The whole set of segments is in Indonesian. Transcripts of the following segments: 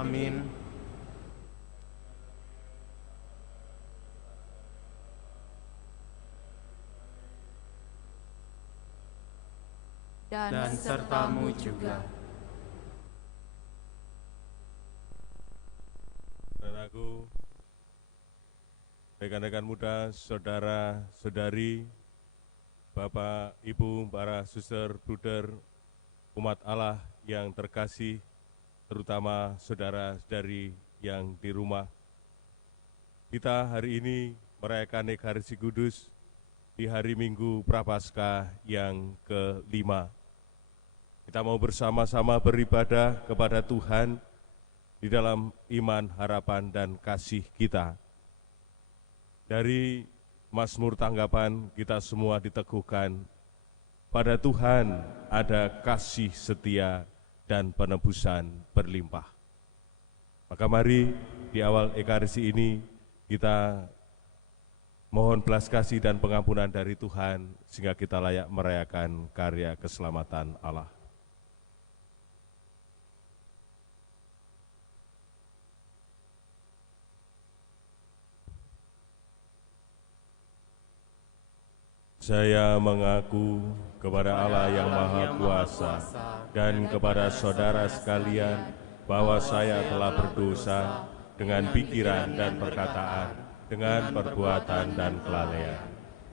Amin. Dan sertamu juga. Saudaraku, rekan-rekan muda, saudara-saudari, Bapak, Ibu, para suster, bruder, umat Allah yang terkasih, terutama saudara-saudari yang di rumah. Kita hari ini merayakan Ekaristi Kudus di hari Minggu Prapaskah yang ke-5. Kita mau bersama-sama beribadah kepada Tuhan di dalam iman, harapan, dan kasih kita. Dari Mazmur tanggapan kita semua diteguhkan, pada Tuhan ada kasih setia dan penebusan berlimpah. Maka mari di awal Ekaristi ini kita mohon belas kasih dan pengampunan dari Tuhan sehingga kita layak merayakan karya keselamatan Allah. Saya mengaku kepada Allah yang Maha Kuasa dan kepada saudara sekalian bahwa saya telah berdosa dengan pikiran dan perkataan, dengan perbuatan dan kelalaian.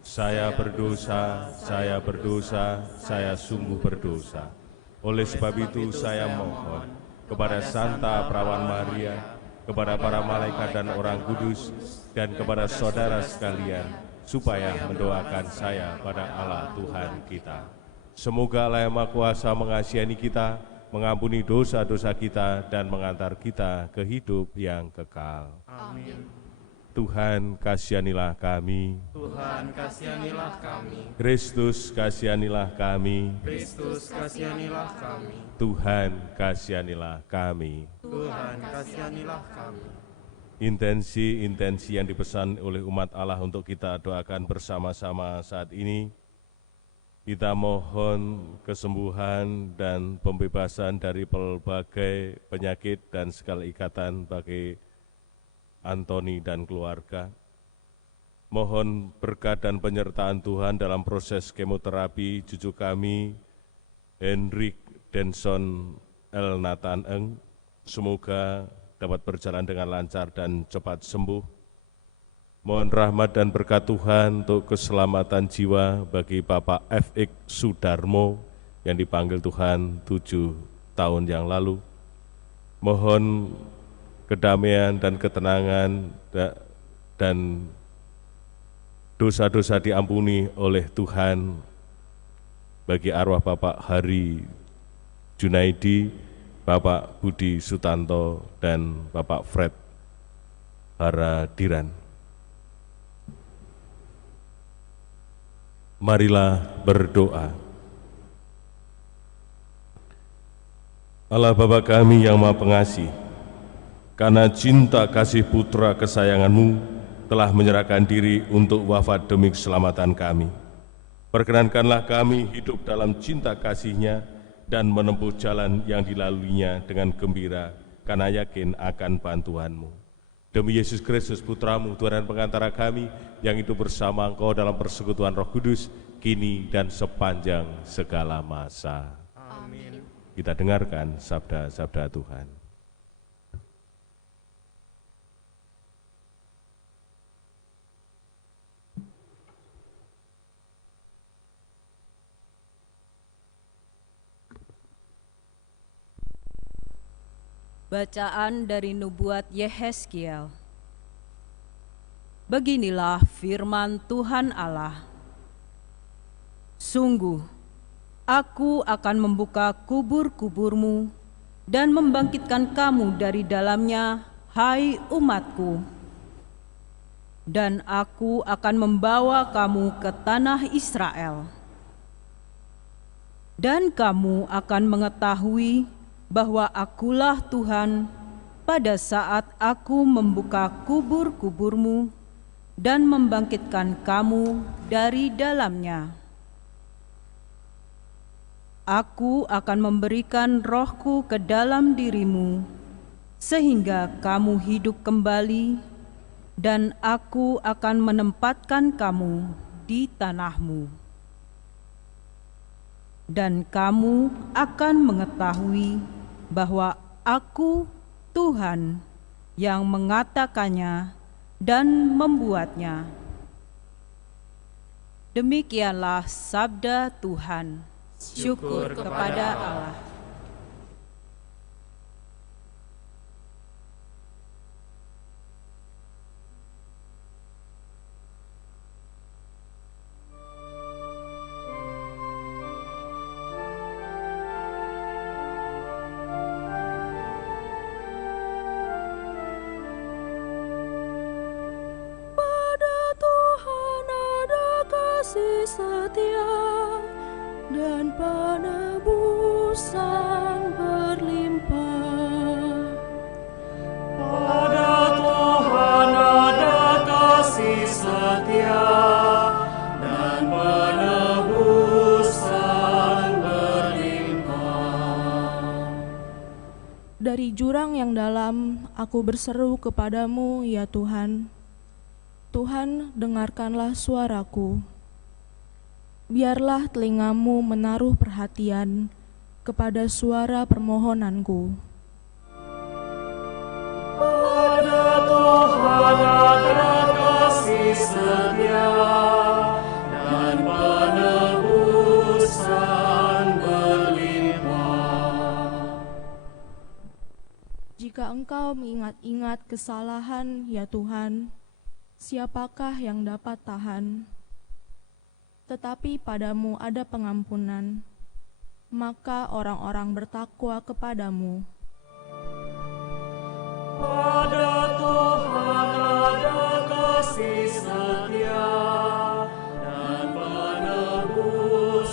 Saya berdosa, saya sungguh berdosa. Oleh sebab itu saya mohon kepada Santa Perawan Maria, kepada para malaikat dan orang kudus, dan kepada saudara sekalian, supaya mendoakan saya pada Allah Tuhan kita. Semoga Allah yang Maha Kuasa mengasihani kita, mengampuni dosa-dosa kita, dan mengantar kita ke hidup yang kekal. Amin. Tuhan kasihanilah kami. Tuhan kasihanilah kami. Kristus kasihanilah kami. Kristus kasihanilah kami. Tuhan kasihanilah kami. Tuhan kasihanilah kami. Intensi-intensi yang dipesan oleh umat Allah untuk kita doakan bersama-sama saat ini. Kita mohon kesembuhan dan pembebasan dari berbagai penyakit dan segala ikatan bagi Antoni dan keluarga. Mohon berkat dan penyertaan Tuhan dalam proses kemoterapi cucu kami, Hendrik Denson El Nathan Eng. Semoga dapat berjalan dengan lancar dan cepat sembuh. Mohon rahmat dan berkat Tuhan untuk keselamatan jiwa bagi Bapak F.X. Sudarmo yang dipanggil Tuhan 7 tahun yang lalu. Mohon kedamaian dan ketenangan dan dosa-dosa diampuni oleh Tuhan bagi arwah Bapak Hari Junaidi, Bapak Budi Sutanto, dan Bapak Fred Haradiran. Marilah berdoa. Allah Bapa kami yang Maha Pengasih, karena cinta kasih putra kesayangan-Mu telah menyerahkan diri untuk wafat demi keselamatan kami. Perkenankanlah kami hidup dalam cinta kasih-Nya dan menempuh jalan yang dilaluinya dengan gembira, karena yakin akan bantuan-Mu. Demi Yesus Kristus, Putra-Mu, Tuhan dan pengantara kami, yang hidup bersama Engkau dalam persekutuan Roh Kudus, kini dan sepanjang segala masa. Amin. Kita dengarkan sabda-sabda Tuhan. Bacaan dari Nubuat Yehezkiel. Beginilah firman Tuhan Allah. Sungguh, aku akan membuka kubur-kuburmu dan membangkitkan kamu dari dalamnya, hai umatku. Dan aku akan membawa kamu ke tanah Israel. Dan kamu akan mengetahui bahwa akulah Tuhan pada saat aku membuka kubur-kuburmu dan membangkitkan kamu dari dalamnya. Aku akan memberikan rohku ke dalam dirimu sehingga kamu hidup kembali, dan aku akan menempatkan kamu di tanahmu. Dan kamu akan mengetahui bahwa Aku, Tuhan, yang mengatakannya dan membuatnya. Demikianlah sabda Tuhan. Syukur kepada Allah. Setia dan penebusan berlimpah. Pada Tuhan ada kasih setia dan penebusan berlimpah. Dari jurang yang dalam aku berseru kepadamu, ya Tuhan. Tuhan, dengarkanlah suaraku. Biarlah telingamu menaruh perhatian kepada suara permohonanku. Pada Tuhan ada kasih setia dan penebusan berlimpah. Jika Engkau mengingat-ingat kesalahan, ya Tuhan, siapakah yang dapat tahan? Tetapi padamu ada pengampunan, maka orang-orang bertakwa kepadamu. Pada Tuhan ada kasih setia dan penebusan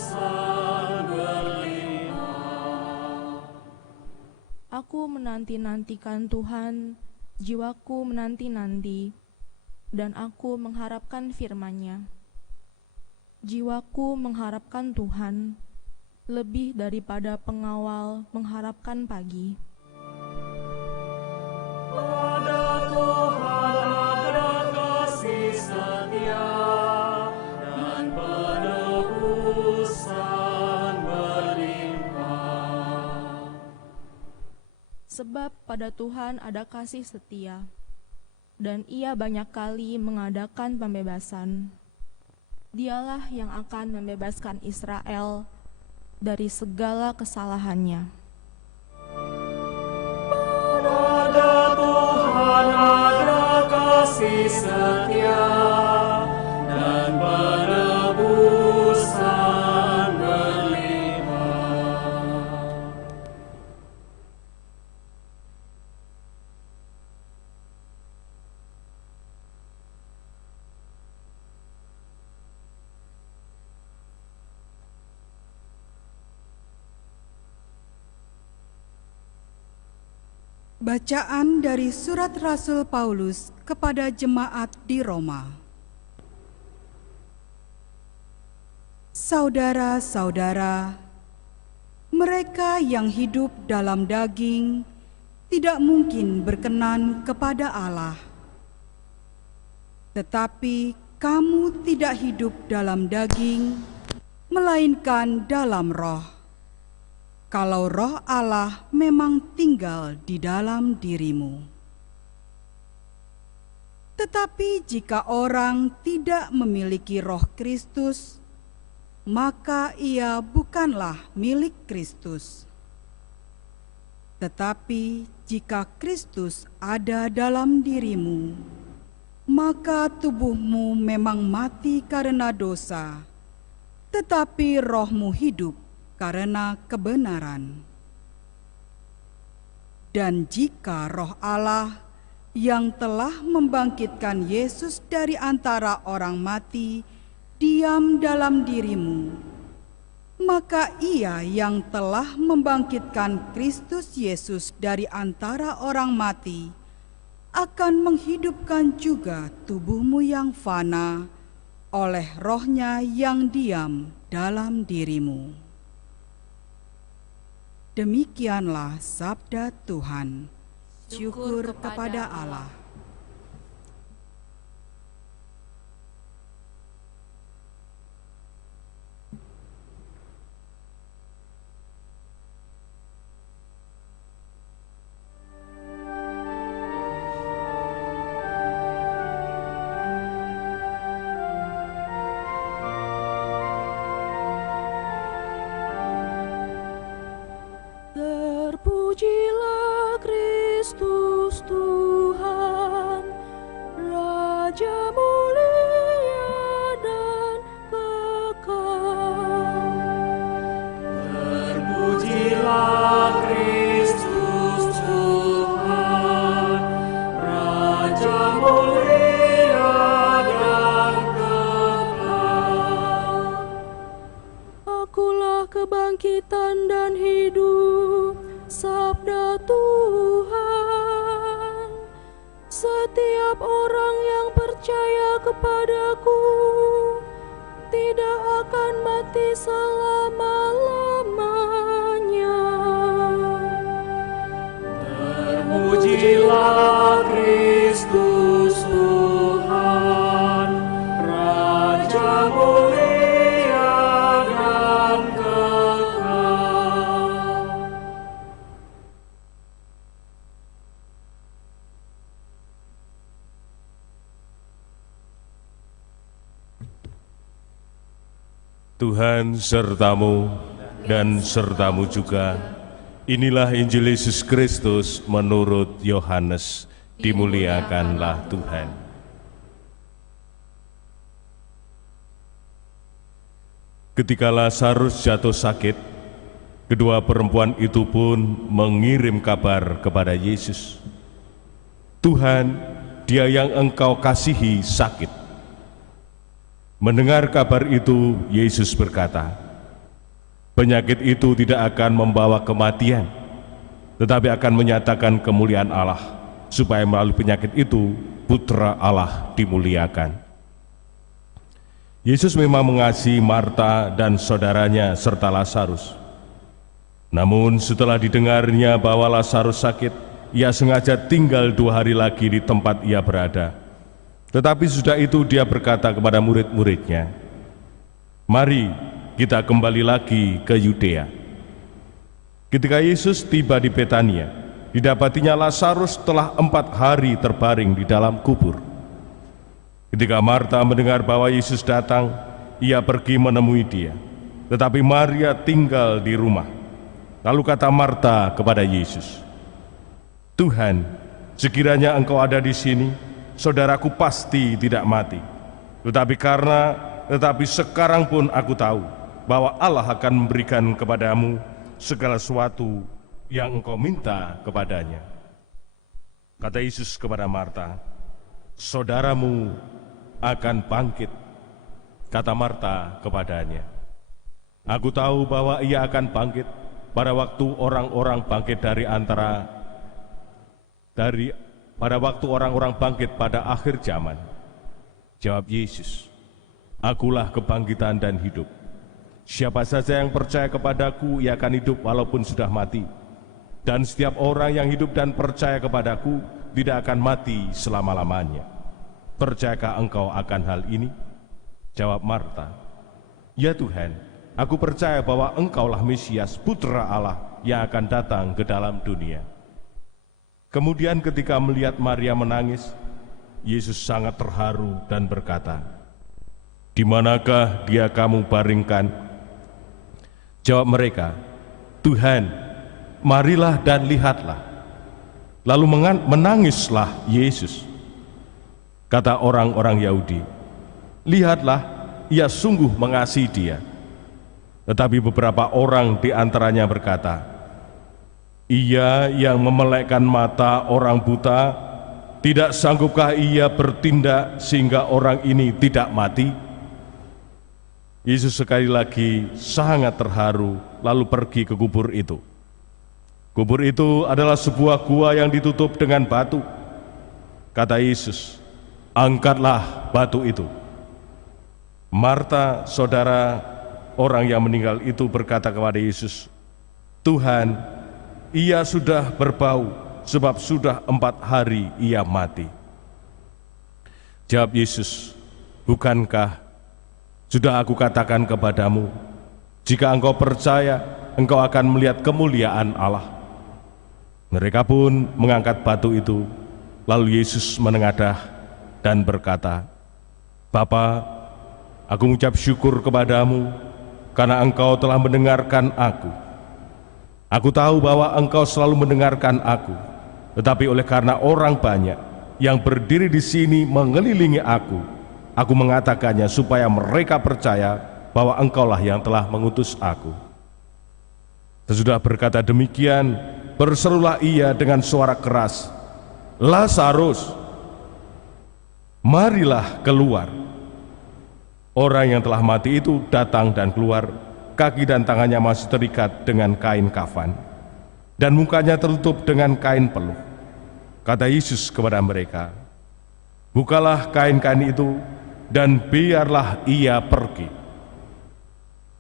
berlimpah. Aku menanti-nantikan Tuhan, jiwaku menanti-nanti, dan aku mengharapkan firman-Nya. Jiwaku mengharapkan Tuhan, lebih daripada pengawal mengharapkan pagi. Pada Tuhan ada kasih setia dan penebusan berlimpah. Sebab pada Tuhan ada kasih setia, dan Ia banyak kali mengadakan pembebasan. Dialah yang akan membebaskan Israel dari segala kesalahannya. Pada Tuhan ada kasih setia dan penebusan berlimpah. Bacaan dari Surat Rasul Paulus kepada jemaat di Roma. Saudara-saudara, mereka yang hidup dalam daging tidak mungkin berkenan kepada Allah. Tetapi kamu tidak hidup dalam daging, melainkan dalam Roh. Kalau Roh Allah memang tinggal di dalam dirimu. Tetapi jika orang tidak memiliki Roh Kristus, maka ia bukanlah milik Kristus. Tetapi jika Kristus ada dalam dirimu, maka tubuhmu memang mati karena dosa, tetapi rohmu hidup karena kebenaran. Dan jika Roh Allah yang telah membangkitkan Yesus dari antara orang mati diam dalam dirimu, maka Ia yang telah membangkitkan Kristus Yesus dari antara orang mati akan menghidupkan juga tubuhmu yang fana oleh Roh-Nya yang diam dalam dirimu. Demikianlah sabda Tuhan. Syukur kepada Allah. Terpujilah Kristus Tuhan, Raja mulia dan kekal. Terpujilah Kristus Tuhan, Raja mulia dan kekal. Akulah kebangkitan dan hidup, sabda Tuhan. Setiap orang yang percaya kepadaku tidak akan mati selama-lamanya. Terpujilah Kristus Tuhan, Raja mulia dan kekal. Tuhan sertamu dan sertamu juga. Inilah Injil Yesus Kristus menurut Yohanes. Dimuliakanlah Tuhan. Ketika Lazarus jatuh sakit, kedua perempuan itu pun mengirim kabar kepada Yesus. Tuhan, dia yang engkau kasihi sakit. Mendengar kabar itu, Yesus berkata, penyakit itu tidak akan membawa kematian, tetapi akan menyatakan kemuliaan Allah, supaya melalui penyakit itu, Putra Allah dimuliakan. Yesus memang mengasihi Marta dan saudaranya serta Lazarus. Namun setelah didengarnya bahwa Lazarus sakit, ia sengaja tinggal 2 hari lagi di tempat ia berada. Tetapi sudah itu dia berkata kepada murid-muridnya, mari kita kembali lagi ke Yudea. Ketika Yesus tiba di Betania, didapatinya Lazarus telah 4 hari terbaring di dalam kubur. Ketika Marta mendengar bahwa Yesus datang, ia pergi menemui dia. Tetapi Maria tinggal di rumah. Lalu kata Marta kepada Yesus, Tuhan, sekiranya engkau ada di sini, saudaraku pasti tidak mati. Tetapi sekarang pun aku tahu bahwa Allah akan memberikan kepadamu segala sesuatu yang engkau minta kepadanya. Kata Yesus kepada Marta, saudaramu akan bangkit. Kata Marta kepadanya, aku tahu bahwa ia akan bangkit pada waktu orang-orang bangkit pada waktu orang-orang bangkit pada akhir zaman. Jawab Yesus, akulah kebangkitan dan hidup. Siapa saja yang percaya kepadaku, ia akan hidup walaupun sudah mati. Dan setiap orang yang hidup dan percaya kepadaku tidak akan mati selama-lamanya. Percayakah engkau akan hal ini? Jawab Marta, ya Tuhan, aku percaya bahwa engkaulah Mesias, Putra Allah yang akan datang ke dalam dunia. Kemudian ketika melihat Maria menangis, Yesus sangat terharu dan berkata, di manakah dia kamu baringkan? Jawab mereka, Tuhan, marilah dan lihatlah. Lalu menangislah Yesus. Kata orang-orang Yahudi, lihatlah, ia sungguh mengasihi dia. Tetapi beberapa orang di antaranya berkata, ia yang memelekkan mata orang buta, tidak sanggupkah ia bertindak sehingga orang ini tidak mati? Yesus sekali lagi sangat terharu, lalu pergi ke kubur itu. Kubur itu adalah sebuah gua yang ditutup dengan batu. Kata Yesus, angkatlah batu itu. Marta, saudara orang yang meninggal itu berkata kepada Yesus, Tuhan, ia sudah berbau sebab sudah 4 hari ia mati." Jawab Yesus, "Bukankah sudah aku katakan kepadamu, jika engkau percaya, engkau akan melihat kemuliaan Allah?" Mereka pun mengangkat batu itu, lalu Yesus menengadah dan berkata, "Bapa, aku mengucap syukur kepadamu karena engkau telah mendengarkan aku. Aku tahu bahwa engkau selalu mendengarkan aku, tetapi oleh karena orang banyak yang berdiri di sini mengelilingi aku mengatakannya supaya mereka percaya bahwa engkaulah yang telah mengutus aku." Sesudah berkata demikian, berserulah ia dengan suara keras, "Lazarus, marilah keluar." Orang yang telah mati itu datang dan keluar, kaki dan tangannya masih terikat dengan kain kafan, dan mukanya tertutup dengan kain peluh. Kata Yesus kepada mereka, "Bukalah kain-kain itu dan biarlah ia pergi."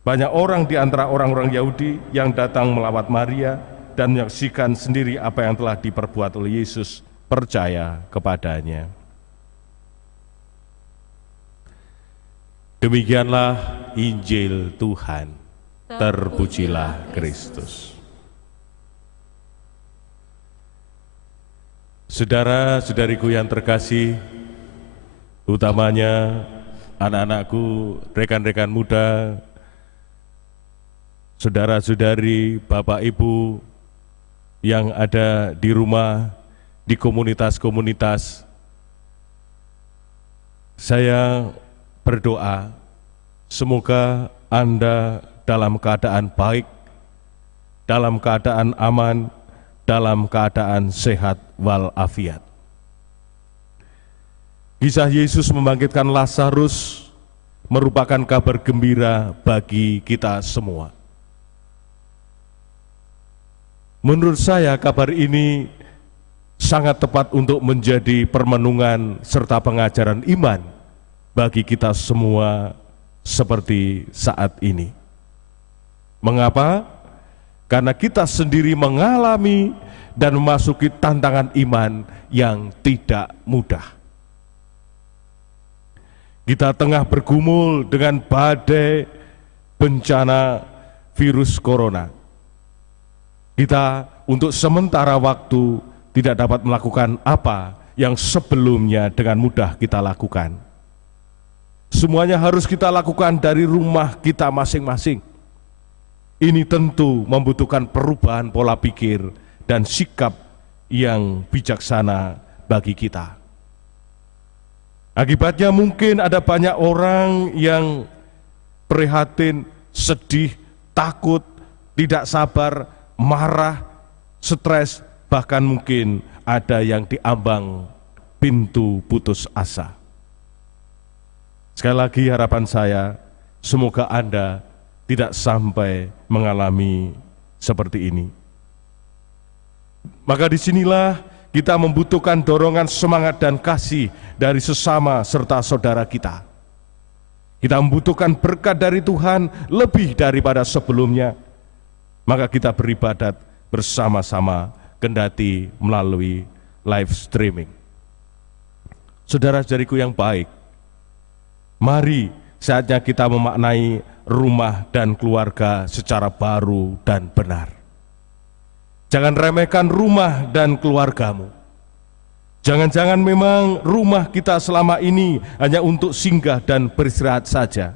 Banyak orang di antara orang-orang Yahudi yang datang melawat Maria dan menyaksikan sendiri apa yang telah diperbuat oleh Yesus percaya kepadanya. Demikianlah Injil Tuhan. Terpujilah Kristus. Saudara-saudariku yang terkasih, utamanya anak-anakku, rekan-rekan muda, saudara-saudari, bapak ibu yang ada di rumah, di komunitas-komunitas, saya berdoa semoga Anda dalam keadaan baik, dalam keadaan aman, dalam keadaan sehat walafiat. Kisah Yesus membangkitkan Lazarus merupakan kabar gembira bagi kita semua. Menurut saya kabar ini sangat tepat untuk menjadi permenungan serta pengajaran iman bagi kita semua seperti saat ini. Mengapa? Karena kita sendiri mengalami dan memasuki tantangan iman yang tidak mudah. Kita tengah bergumul dengan badai bencana virus corona. Kita untuk sementara waktu tidak dapat melakukan apa yang sebelumnya dengan mudah kita lakukan. Semuanya harus kita lakukan dari rumah kita masing-masing. Ini tentu membutuhkan perubahan pola pikir dan sikap yang bijaksana bagi kita. Akibatnya mungkin ada banyak orang yang prihatin, sedih, takut, tidak sabar, marah, stres, bahkan mungkin ada yang diambang pintu putus asa. Sekali lagi harapan saya, semoga Anda tidak sampai mengalami seperti ini. Maka disinilah kita membutuhkan dorongan semangat dan kasih dari sesama serta saudara kita. Kita membutuhkan berkat dari Tuhan lebih daripada sebelumnya. Maka kita beribadat bersama-sama kendati melalui live streaming. Saudara-saudariku yang baik, mari saatnya kita memaknai rumah dan keluarga secara baru dan benar. Jangan remehkan rumah dan keluargamu. Jangan-jangan memang rumah kita selama ini hanya untuk singgah dan beristirahat saja.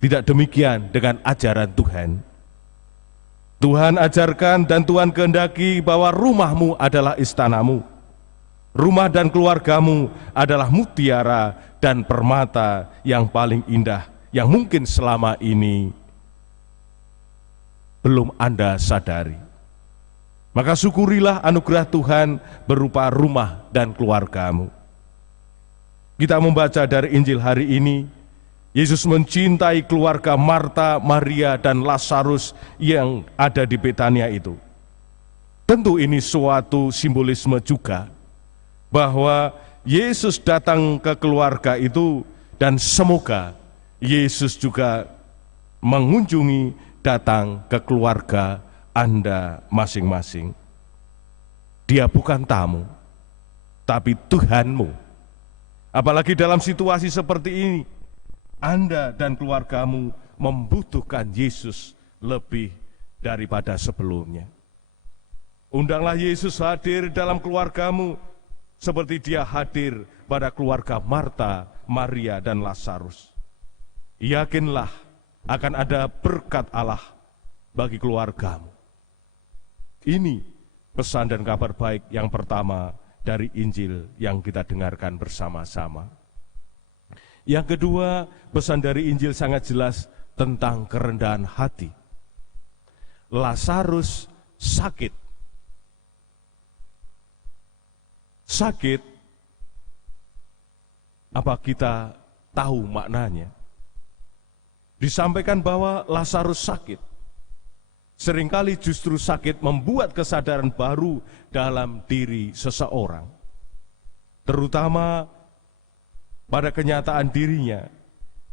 Tidak demikian dengan ajaran Tuhan. Tuhan ajarkan dan Tuhan kehendaki bahwa rumahmu adalah istanamu. Rumah dan keluargamu adalah mutiara dan permata yang paling indah yang mungkin selama ini belum Anda sadari. Maka syukurilah anugerah Tuhan berupa rumah dan keluargamu. Kita membaca dari Injil hari ini, Yesus mencintai keluarga Marta, Maria, dan Lazarus yang ada di Betania itu. Tentu ini suatu simbolisme juga, bahwa Yesus datang ke keluarga itu dan semoga Yesus juga mengunjungi datang ke keluarga Anda masing-masing. Dia bukan tamu, tapi Tuhanmu. Apalagi dalam situasi seperti ini, Anda dan keluargamu membutuhkan Yesus lebih daripada sebelumnya. Undanglah Yesus hadir dalam keluargamu seperti Dia hadir pada keluarga Marta, Maria, dan Lazarus. Yakinlah akan ada berkat Allah bagi keluargamu. Ini pesan dan kabar baik yang pertama dari Injil yang kita dengarkan bersama-sama. Yang kedua, pesan dari Injil sangat jelas tentang kerendahan hati. Lazarus sakit. Sakit, apa kita tahu maknanya? Disampaikan bahwa Lazarus sakit. Seringkali justru sakit membuat kesadaran baru dalam diri seseorang. Terutama pada kenyataan dirinya,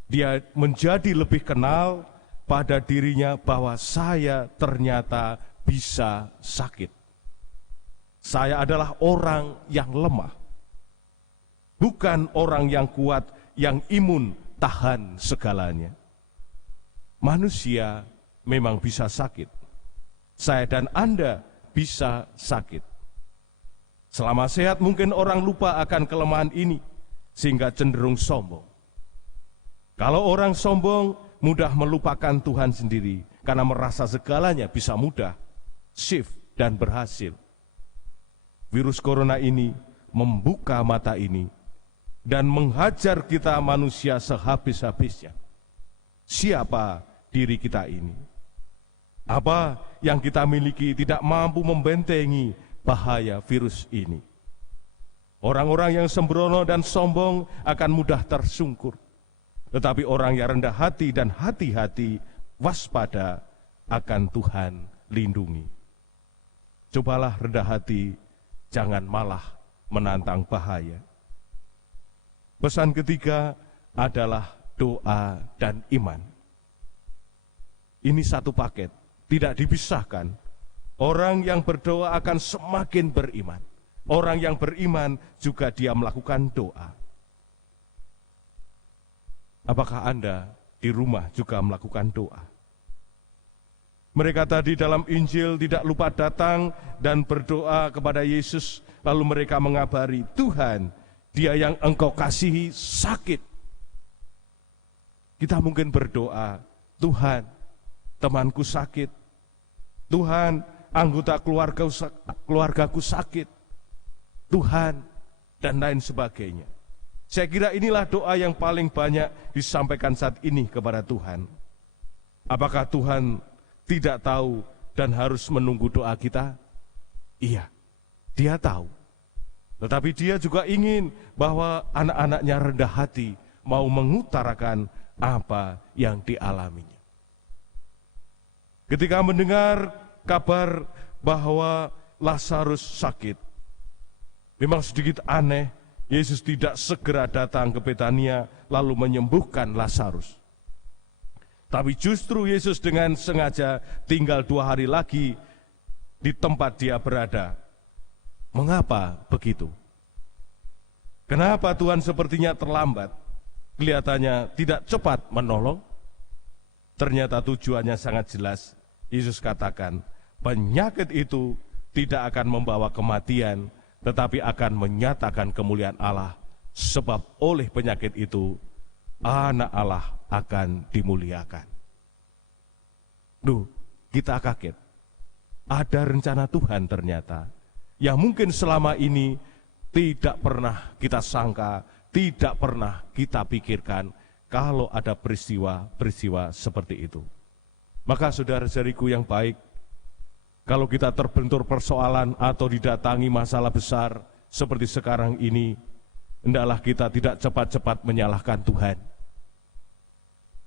dia menjadi lebih kenal pada dirinya bahwa saya ternyata bisa sakit. Saya adalah orang yang lemah, bukan orang yang kuat, yang imun tahan segalanya. Manusia memang bisa sakit. Saya dan Anda bisa sakit. Selama sehat mungkin orang lupa akan kelemahan ini, sehingga cenderung sombong. Kalau orang sombong, mudah melupakan Tuhan sendiri, karena merasa segalanya bisa mudah, shift dan berhasil. Virus corona ini membuka mata ini, dan menghajar kita manusia sehabis-habisnya. Siapa diri kita ini? Apa yang kita miliki tidak mampu membentengi bahaya virus ini. Orang-orang yang sembrono dan sombong akan mudah tersungkur. Tetapi orang yang rendah hati dan hati-hati, waspada, akan Tuhan lindungi. Cobalah rendah hati, jangan malah menantang bahaya. Pesan ketiga adalah doa dan iman. Ini satu paket, tidak dipisahkan. Orang yang berdoa akan semakin beriman. Orang yang beriman juga dia melakukan doa. Apakah Anda di rumah juga melakukan doa? Mereka tadi dalam Injil tidak lupa datang dan berdoa kepada Yesus. Lalu mereka mengabari, Tuhan, dia yang Engkau kasihi sakit. Kita mungkin berdoa, Tuhan, temanku sakit. Tuhan, anggota keluargaku sakit. Tuhan, dan lain sebagainya. Saya kira inilah doa yang paling banyak disampaikan saat ini kepada Tuhan. Apakah Tuhan tidak tahu dan harus menunggu doa kita? Iya, Dia tahu. Tetapi Dia juga ingin bahwa anak-anaknya rendah hati, mau mengutarakan apa yang dialaminya. Ketika mendengar kabar bahwa Lazarus sakit, memang sedikit aneh, Yesus tidak segera datang ke Betania lalu menyembuhkan Lazarus. Tapi justru Yesus dengan sengaja tinggal 2 hari lagi di tempat dia berada. Mengapa begitu? Kenapa Tuhan sepertinya terlambat? Kelihatannya tidak cepat menolong. Ternyata tujuannya sangat jelas. Yesus katakan, penyakit itu tidak akan membawa kematian, tetapi akan menyatakan kemuliaan Allah, sebab oleh penyakit itu, anak Allah akan dimuliakan. Duh, kita kaget. Ada rencana Tuhan ternyata, yang mungkin selama ini tidak pernah kita sangka, tidak pernah kita pikirkan, kalau ada peristiwa-peristiwa seperti itu. Maka saudara-saudariku yang baik, kalau kita terbentur persoalan atau didatangi masalah besar seperti sekarang ini, hendaklah kita tidak cepat-cepat menyalahkan Tuhan.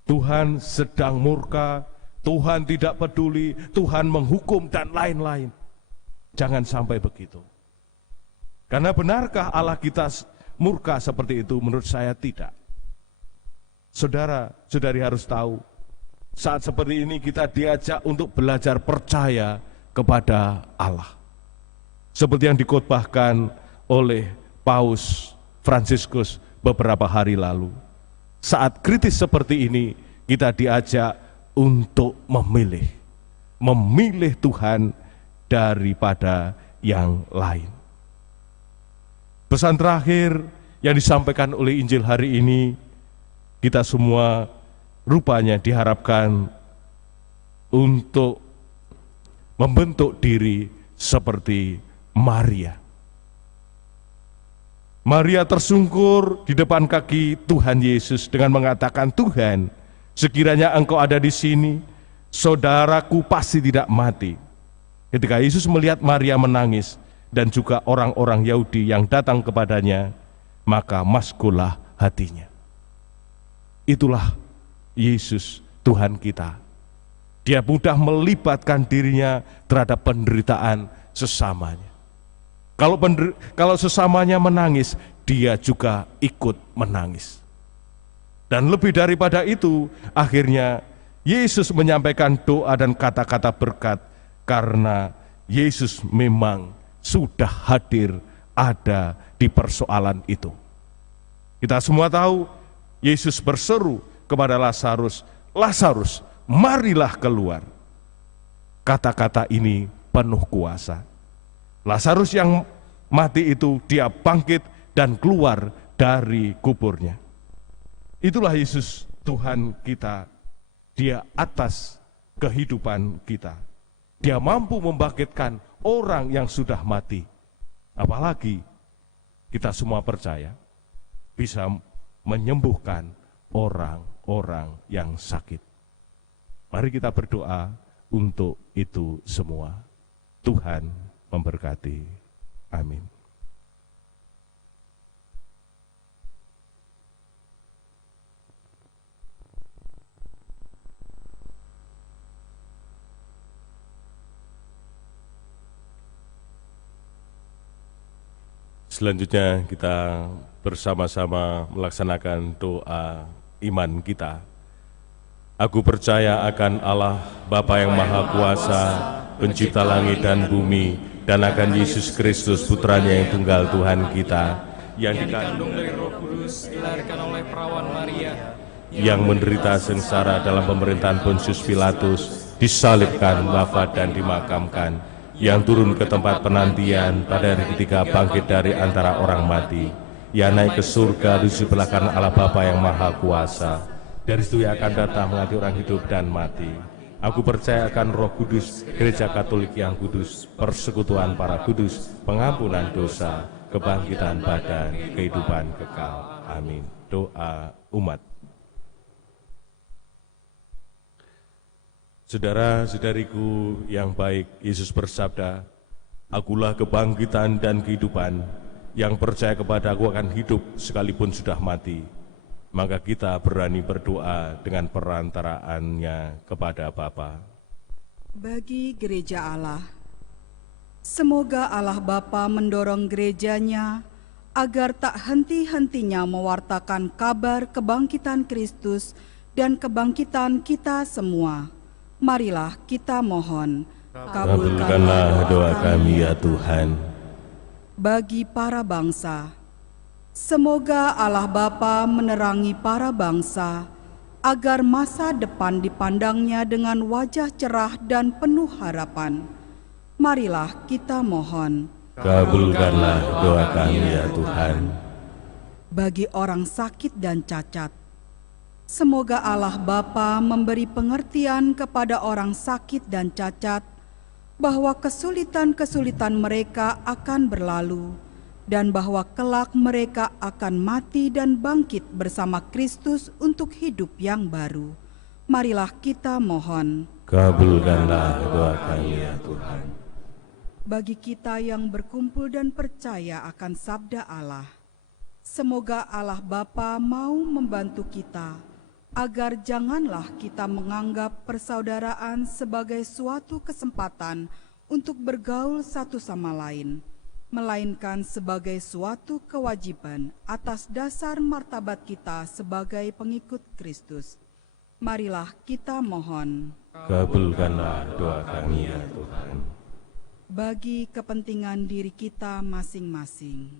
Tuhan sedang murka, Tuhan tidak peduli, Tuhan menghukum dan lain-lain. Jangan sampai begitu. Karena benarkah Allah kita murka seperti itu? Menurut saya tidak. Saudara-saudari harus tahu, saat seperti ini kita diajak untuk belajar percaya kepada Allah. seperti yang dikhotbahkan oleh Paus Fransiskus beberapa hari lalu. Saat kritis seperti ini, kita diajak untuk memilih Tuhan daripada yang lain. Pesan terakhir yang disampaikan oleh Injil hari ini, kita semua rupanya diharapkan untuk membentuk diri seperti Maria. Maria tersungkur di depan kaki Tuhan Yesus dengan mengatakan, "Tuhan, sekiranya Engkau ada di sini, saudaraku pasti tidak mati." Ketika Yesus melihat Maria menangis dan juga orang-orang Yahudi yang datang kepadanya, maka maskullah hatinya. Itulah Yesus Tuhan kita. Dia mudah melibatkan dirinya terhadap penderitaan sesamanya. Kalau sesamanya menangis, dia juga ikut menangis. Dan lebih daripada itu, akhirnya Yesus menyampaikan doa dan kata-kata berkat karena Yesus memang sudah hadir ada di persoalan itu. Kita semua tahu Yesus berseru kepada Lazarus, "Lazarus, marilah keluar." Kata-kata ini penuh kuasa. Lazarus yang mati itu dia bangkit dan keluar dari kuburnya. Itulah Yesus Tuhan kita. Dia atas kehidupan kita. Dia mampu membangkitkan orang yang sudah mati. Apalagi kita semua percaya bisa menyembuhkan orang-orang yang sakit. Mari kita berdoa untuk itu semua. Tuhan memberkati. Amin. Selanjutnya kita bersama-sama melaksanakan doa iman kita. Aku percaya akan Allah, Bapa yang Maha Kuasa, Pencipta langit dan bumi, dan akan Yesus Kristus, Putranya yang tunggal Tuhan kita, yang dikandung dari Roh Kudus, dilahirkan oleh perawan Maria, yang menderita sengsara dalam pemerintahan Pontius Pilatus, disalibkan, wafat dan dimakamkan, yang turun ke tempat penantian, pada hari ketiga bangkit dari antara orang mati, yang naik ke surga di sebelah kanan Allah Bapa yang Maha Kuasa. Dari situ ia akan datang mengadili orang hidup dan mati. Aku percaya akan Roh Kudus, Gereja Katolik yang kudus, persekutuan para kudus, pengampunan dosa, kebangkitan badan, kehidupan kekal. Amin. Doa umat. Saudara-saudariku yang baik, Yesus bersabda, "Akulah kebangkitan dan kehidupan, yang percaya kepada Aku akan hidup sekalipun sudah mati." Maka kita berani berdoa dengan perantaraannya kepada Bapa. Bagi gereja Allah, semoga Allah Bapa mendorong gerejanya agar tak henti-hentinya mewartakan kabar kebangkitan Kristus dan kebangkitan kita semua. Marilah kita mohon, kabulkanlah doa kami ya Tuhan. Bagi para bangsa, semoga Allah Bapa menerangi para bangsa, agar masa depan dipandangnya dengan wajah cerah dan penuh harapan. Marilah kita mohon. Kabulkanlah doa kami ya Tuhan. Bagi orang sakit dan cacat, semoga Allah Bapa memberi pengertian kepada orang sakit dan cacat, bahwa kesulitan-kesulitan mereka akan berlalu, dan bahwa kelak mereka akan mati dan bangkit bersama Kristus untuk hidup yang baru. Marilah kita mohon. Kabulkanlah doa kami ya Tuhan. Bagi kita yang berkumpul dan percaya akan sabda Allah, semoga Allah Bapa mau membantu kita, agar janganlah kita menganggap persaudaraan sebagai suatu kesempatan untuk bergaul satu sama lain, melainkan sebagai suatu kewajiban atas dasar martabat kita sebagai pengikut Kristus. Marilah kita mohon. Kabulkanlah doa kami ya Tuhan. bagi kepentingan diri kita masing-masing.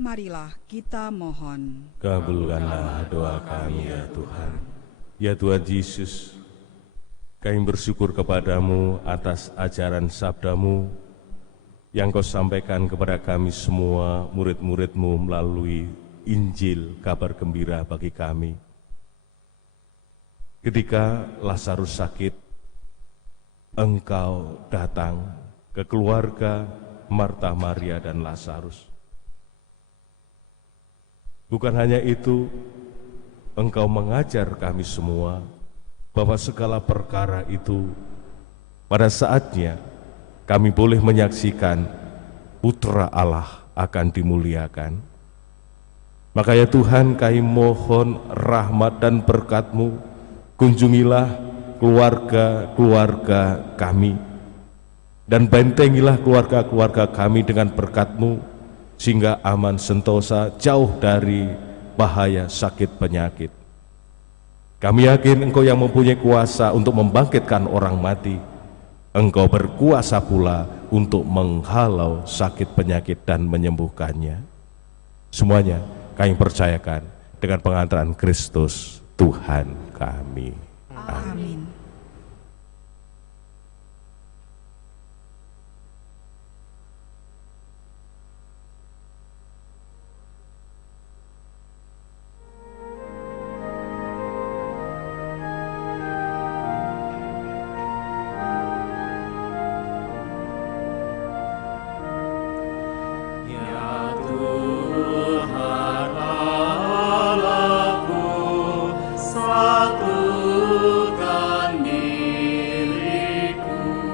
Marilah kita mohon. Kabulkanlah doa kami ya Tuhan. Ya Tuhan Yesus, kami bersyukur kepadamu atas ajaran sabdamu yang kau sampaikan kepada kami semua murid-muridmu melalui Injil kabar gembira bagi kami. Ketika Lazarus sakit, Engkau datang ke keluarga Marta, Maria, dan Lazarus. Bukan hanya itu, Engkau mengajar kami semua bahwa segala perkara itu pada saatnya kami boleh menyaksikan Putra Allah akan dimuliakan. Maka ya Tuhan, kami mohon rahmat dan berkat-Mu, kunjungilah keluarga-keluarga kami, dan bentengilah keluarga-keluarga kami dengan berkat-Mu, sehingga aman sentosa jauh dari bahaya sakit penyakit. Kami yakin Engkau yang mempunyai kuasa untuk membangkitkan orang mati. Engkau berkuasa pula untuk menghalau sakit penyakit dan menyembuhkannya. Semuanya kami percayakan dengan pengantaran Kristus Tuhan kami. Amin.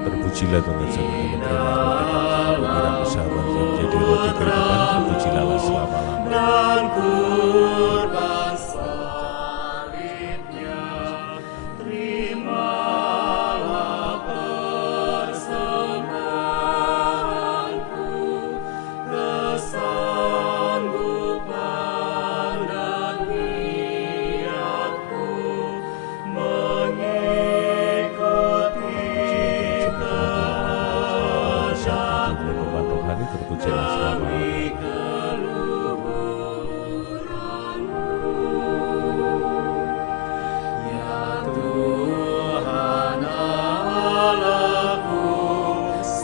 Terpujilah Tuhan sampai menerima roh dan pengiran bersama yang menjadi roti kehidupan. Terpujilah selama-lamanya. Dan kurban salibnya, terimalah persembahanku, kesanggupan dan niatku mengikuti Kehidupan rohani terpujilah selama-lamanya.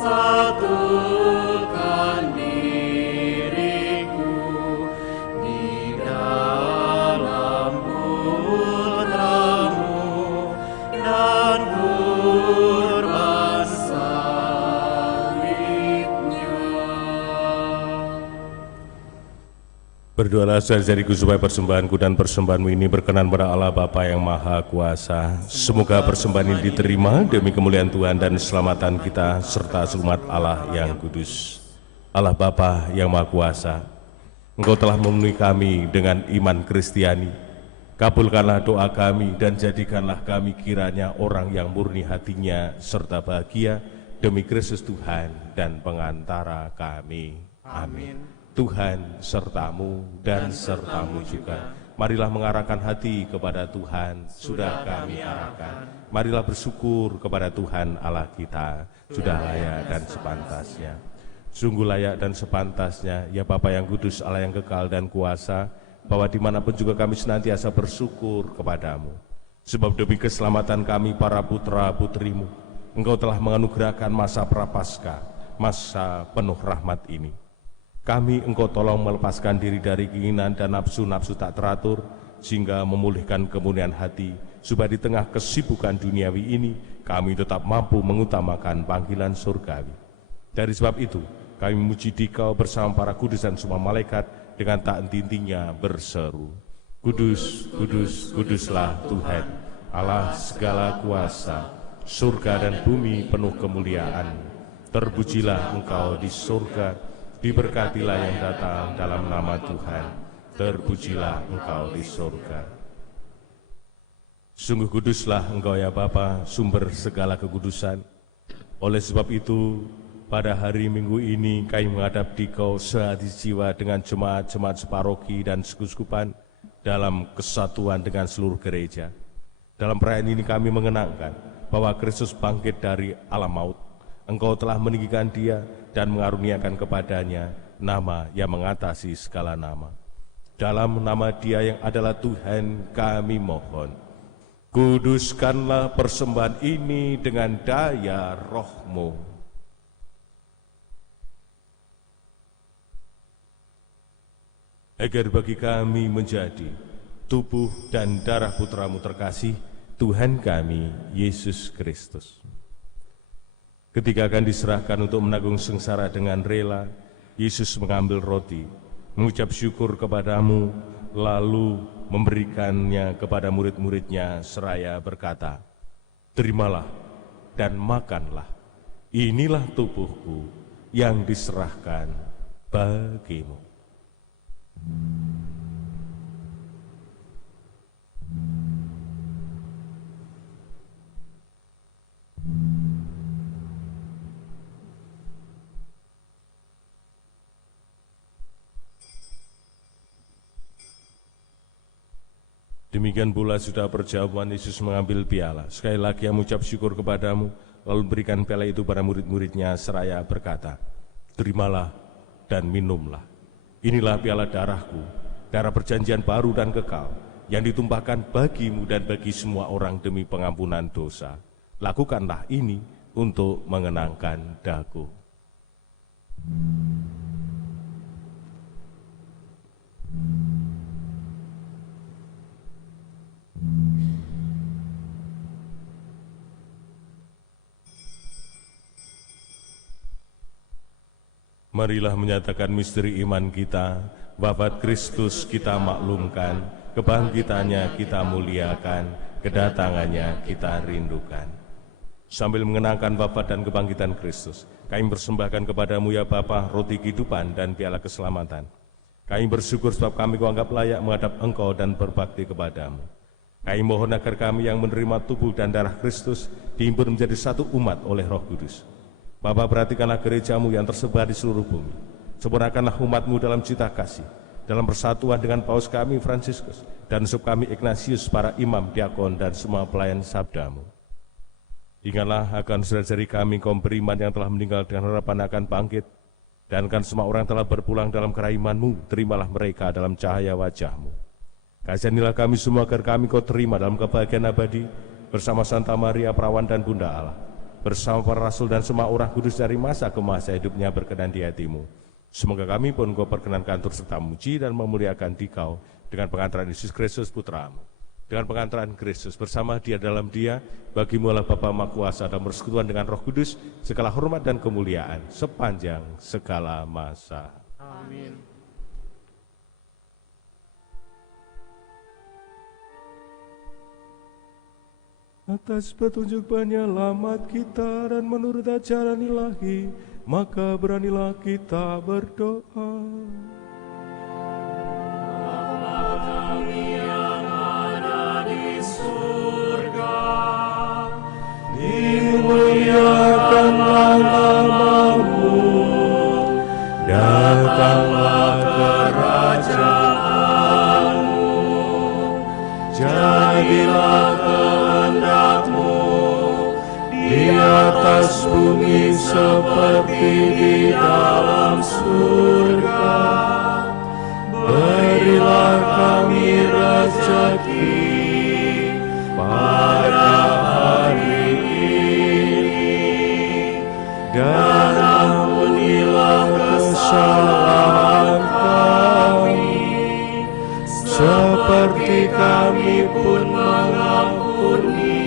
Satukan diriku di dalam Putra-Mu dan kurban salibnya. Berdoalah saudara-saudariku supaya persembahanku dan persembahanmu ini berkenan pada Allah Bapa yang Maha Kuasa. Semoga persembahan ini diterima demi kemuliaan Tuhan dan keselamatan kita serta umat Allah yang kudus. Allah Bapa yang Maha Kuasa, Engkau telah memenuhi kami dengan iman Kristiani. Kabulkanlah doa kami dan jadikanlah kami kiranya orang yang murni hatinya serta bahagia demi Kristus Tuhan dan pengantara kami. Amin. Tuhan sertamu dan sertamu juga. Marilah mengarahkan hati kepada Tuhan, sudah kami arahkan. Marilah bersyukur kepada Tuhan Allah kita, sudah layak dan sepantasnya. Sungguh layak dan sepantasnya, ya Bapa yang kudus, Allah yang kekal dan kuasa, bahwa dimanapun juga kami senantiasa bersyukur kepadamu. Sebab demi keselamatan kami para putra-putrimu, Engkau telah menganugerahkan masa prapaskah, masa penuh rahmat ini. Kami Engkau tolong melepaskan diri dari keinginan dan nafsu-nafsu tak teratur, sehingga memulihkan kemuliaan hati, supaya di tengah kesibukan duniawi ini, kami tetap mampu mengutamakan panggilan surgawi. Dari sebab itu, kami memuji Dikau bersama para kudus dan semua malaikat dengan tak henti-hentinya berseru, Kudus, kudus, kuduslah Tuhan, Allah segala kuasa, surga dan bumi penuh kemuliaan. Terpujilah Engkau di surga, diberkatilah yang datang dalam nama Tuhan, terpujilah Engkau di surga. Sungguh kuduslah Engkau ya Bapa, sumber segala kekudusan. Oleh sebab itu, pada hari Minggu ini kami menghadap Dikau sehati jiwa dengan jemaat-jemaat separoki dan sekuskupan, dalam kesatuan dengan seluruh gereja. Dalam perayaan ini kami mengenangkan bahwa Kristus bangkit dari alam maut. Engkau telah meninggikan dia dan mengaruniakan kepadanya nama yang mengatasi segala nama. Dalam nama dia yang adalah Tuhan kami mohon, kuduskanlah persembahan ini dengan daya roh-Mu. Agar bagi kami menjadi tubuh dan darah putra-Mu terkasih, Tuhan kami, Yesus Kristus. Ketika akan diserahkan untuk menanggung sengsara dengan rela, Yesus mengambil roti, mengucap syukur kepadamu, lalu memberikannya kepada murid-muridnya seraya berkata, "Terimalah dan makanlah, inilah tubuhku yang diserahkan bagimu." Demikian pula sudah perjamuan, Yesus mengambil piala. Sekali lagi yang mengucap syukur kepadamu, lalu berikan piala itu pada murid-muridnya seraya berkata, "Terimalah dan minumlah. Inilah piala darahku, darah perjanjian baru dan kekal, yang ditumpahkan bagimu dan bagi semua orang demi pengampunan dosa. Lakukanlah ini untuk mengenangkan daku." Marilah menyatakan misteri iman kita. Wafat Kristus kita maklumkan, kebangkitannya kita muliakan, kedatangannya kita rindukan. Sambil mengenangkan wafat dan kebangkitan Kristus, kami persembahkan kepadamu ya Bapa roti kehidupan dan piala keselamatan. Kami bersyukur sebab kami kuanggap layak menghadap Engkau dan berbakti kepadamu. Kami mohon agar kami yang menerima tubuh dan darah Kristus dihimpun menjadi satu umat oleh Roh Kudus. Bapa, perhatikanlah gerejamu yang tersebar di seluruh bumi. Sempurnakanlah umatmu dalam cita kasih, dalam persatuan dengan Paus kami Fransiskus, dan sub kami Ignatius, para imam, diakon, dan semua pelayan sabdamu. Ingatlah akan saudara-saudari kami kaum beriman yang telah meninggal dengan harapan akan bangkit, dan kan semua orang telah berpulang dalam keraiman-Mu, terimalah mereka dalam cahaya wajah-Mu. Kasihanilah kami semua agar kami Kau terima dalam kebahagiaan abadi, bersama Santa Maria Perawan dan Bunda Allah, bersama para rasul dan semua orang kudus dari masa ke masa hidupnya berkenan di hati-Mu. Semoga kami pun Kau perkenankan turut serta memuji dan memuliakan Dikau dengan pengantaran Yesus Kristus Putra-Mu. Dengan pengantaran Kristus bersama Dia dalam Dia, bagi-Mu Allah Bapa Maha Kuasa dan bersekutuan dengan Roh Kudus, segala hormat dan kemuliaan sepanjang segala masa. Amin. Atas petunjuk penyelamat kita dan menurut ajaran ilahi, maka beranilah kita berdoa. Bapa kami yang ada di surga, Dimuliakanlah nama-Mu, datanglah kerajaan-Mu, jadilah di atas bumi seperti di dalam surga. Berilah kami rezeki pada hari ini, dan ampunilah kesalahan kami, seperti kami pun mengampuni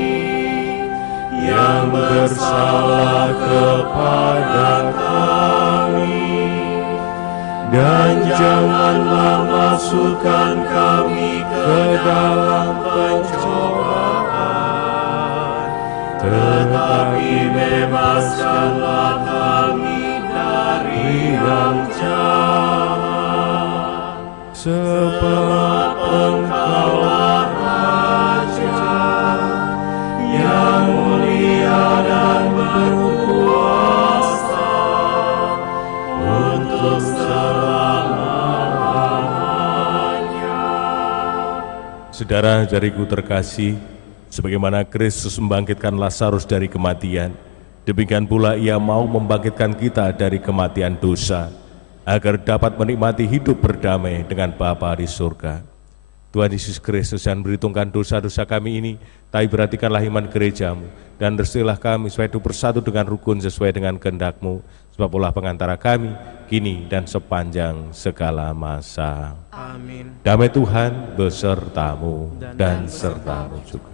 yang bersalah kepada kami, dan janganlah masukkan kami ke dalam pencobaan, tetapi bebaskanlah kami dari yang jahat, sebab Engkaulah Raja yang mulia dan berkuasa untuk selama-lamanya. Saudara-saudariku terkasih, sebagaimana Kristus membangkitkan Lazarus dari kematian, demikian pula Ia mau membangkitkan kita dari kematian dosa, agar dapat menikmati hidup berdamai dengan Bapa di surga. Tuhan Yesus Kristus, yang berhitungkan dosa-dosa kami ini, tapi perhatikanlah iman gerejamu, dan restuilah kami supaya hidup bersatu dengan rukun sesuai dengan kehendak-Mu, sebab ulah pengantara kami, kini dan sepanjang segala masa. Amin. Damai Tuhan besertamu dan sertamu juga.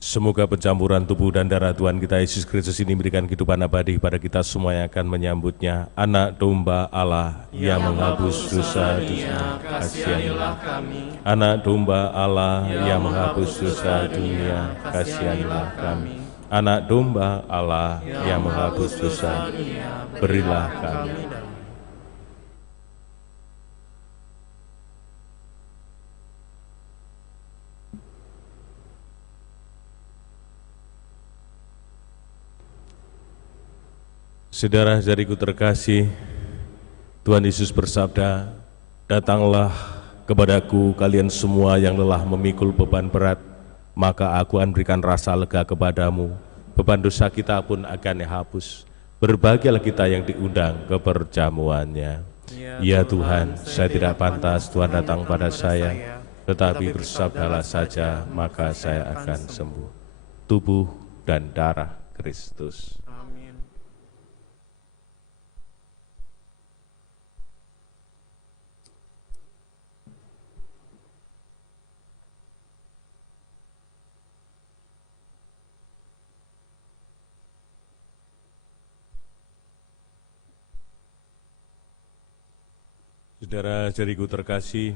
Semoga pencampuran tubuh dan darah Tuhan kita Yesus Kristus ini memberikan kehidupan abadi pada kita semua yang akan menyambutnya. Anak domba Allah yang menghapus dosa dunia, kasihanilah kami. Anak domba Allah yang menghapus dosa dunia, kasihanilah kami. Anak domba Allah yang menghapus dosa dunia, berilah kami. Saudara-saudariku terkasih, Tuhan Yesus bersabda, "Datanglah kepadaku kalian semua yang lelah memikul beban berat, maka aku akan berikan rasa lega kepadamu. Beban dosa kita pun akan dihapus. Berbahagialah kita yang diundang ke perjamuannya." Ya Tuhan, saya tidak pantas Tuhan datang pada saya, tetapi bersabdalah saja, maka saya akan sembuh. Tubuh dan darah Kristus. Saudara-saudariku terkasih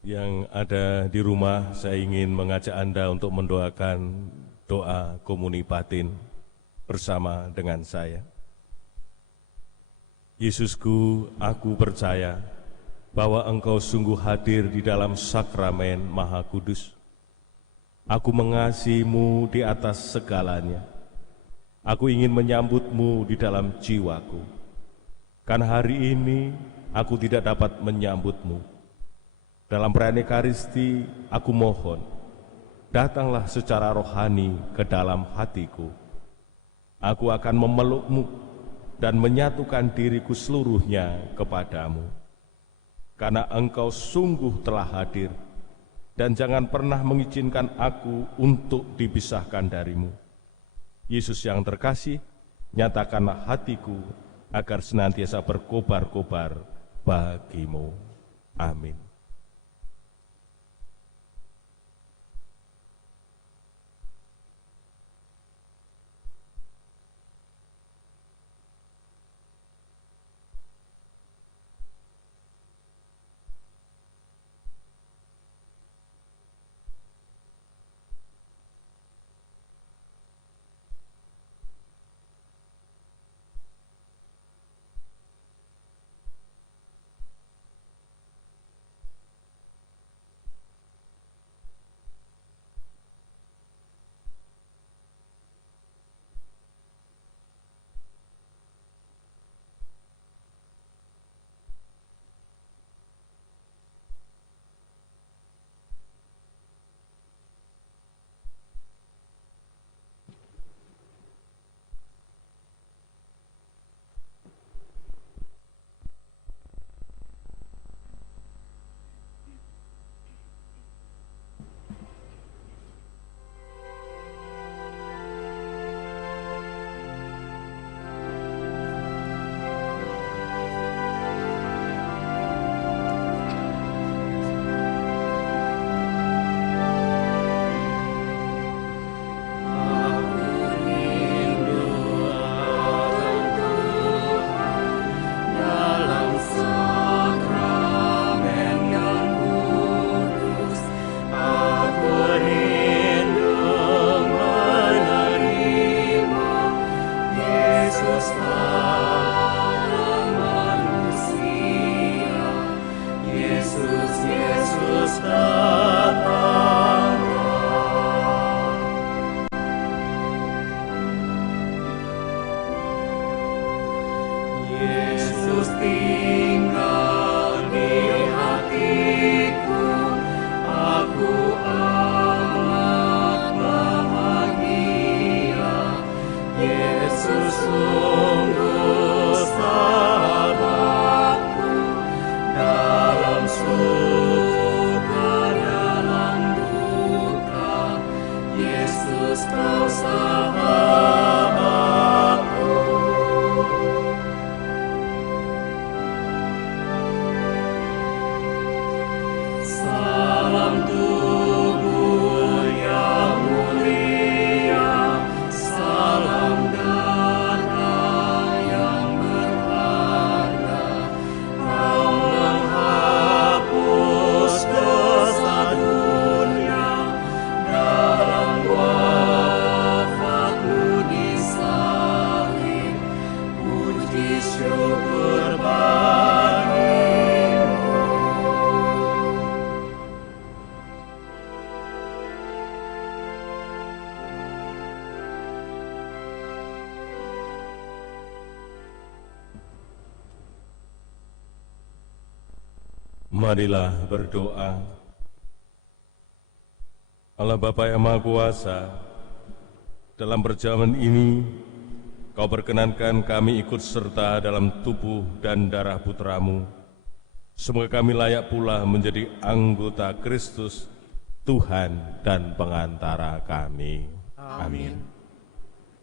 yang ada di rumah, saya ingin mengajak Anda untuk mendoakan doa komuni batin bersama dengan saya. Yesusku, aku percaya bahwa Engkau sungguh hadir di dalam sakramen Maha Kudus. Aku mengasihi-Mu di atas segalanya. Aku ingin menyambut-Mu di dalam jiwaku. Karena hari ini aku tidak dapat menyambut-Mu. Dalam perayaan Ekaristi, aku mohon, datanglah secara rohani ke dalam hatiku. Aku akan memeluk-Mu dan menyatukan diriku seluruhnya kepadamu. Karena Engkau sungguh telah hadir, dan jangan pernah mengizinkan aku untuk dipisahkan darimu. Yesus yang terkasih, nyatakanlah hatiku agar senantiasa berkobar-kobar bagimu. Amin. Marilah berdoa. Allah Bapa yang Maha Kuasa, dalam perjamuan ini Kau perkenankan kami ikut serta dalam tubuh dan darah Putra-Mu. Semoga kami layak pula menjadi anggota Kristus, Tuhan dan pengantara kami. Amin.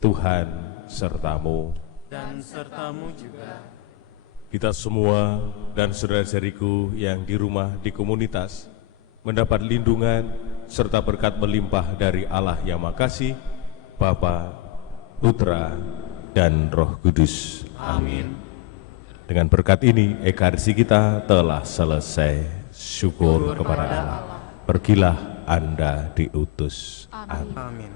Tuhan sertamu. Dan sertamu juga. Kita semua dan saudara-saudariku yang di rumah, di komunitas, mendapat lindungan serta berkat melimpah dari Allah yang Maha Kasih, Bapa, Putra, dan Roh Kudus. Amin. Dengan berkat ini, ekaristi kita telah selesai. Syukur kepada Allah. Pergilah Anda diutus. Amin. Amin.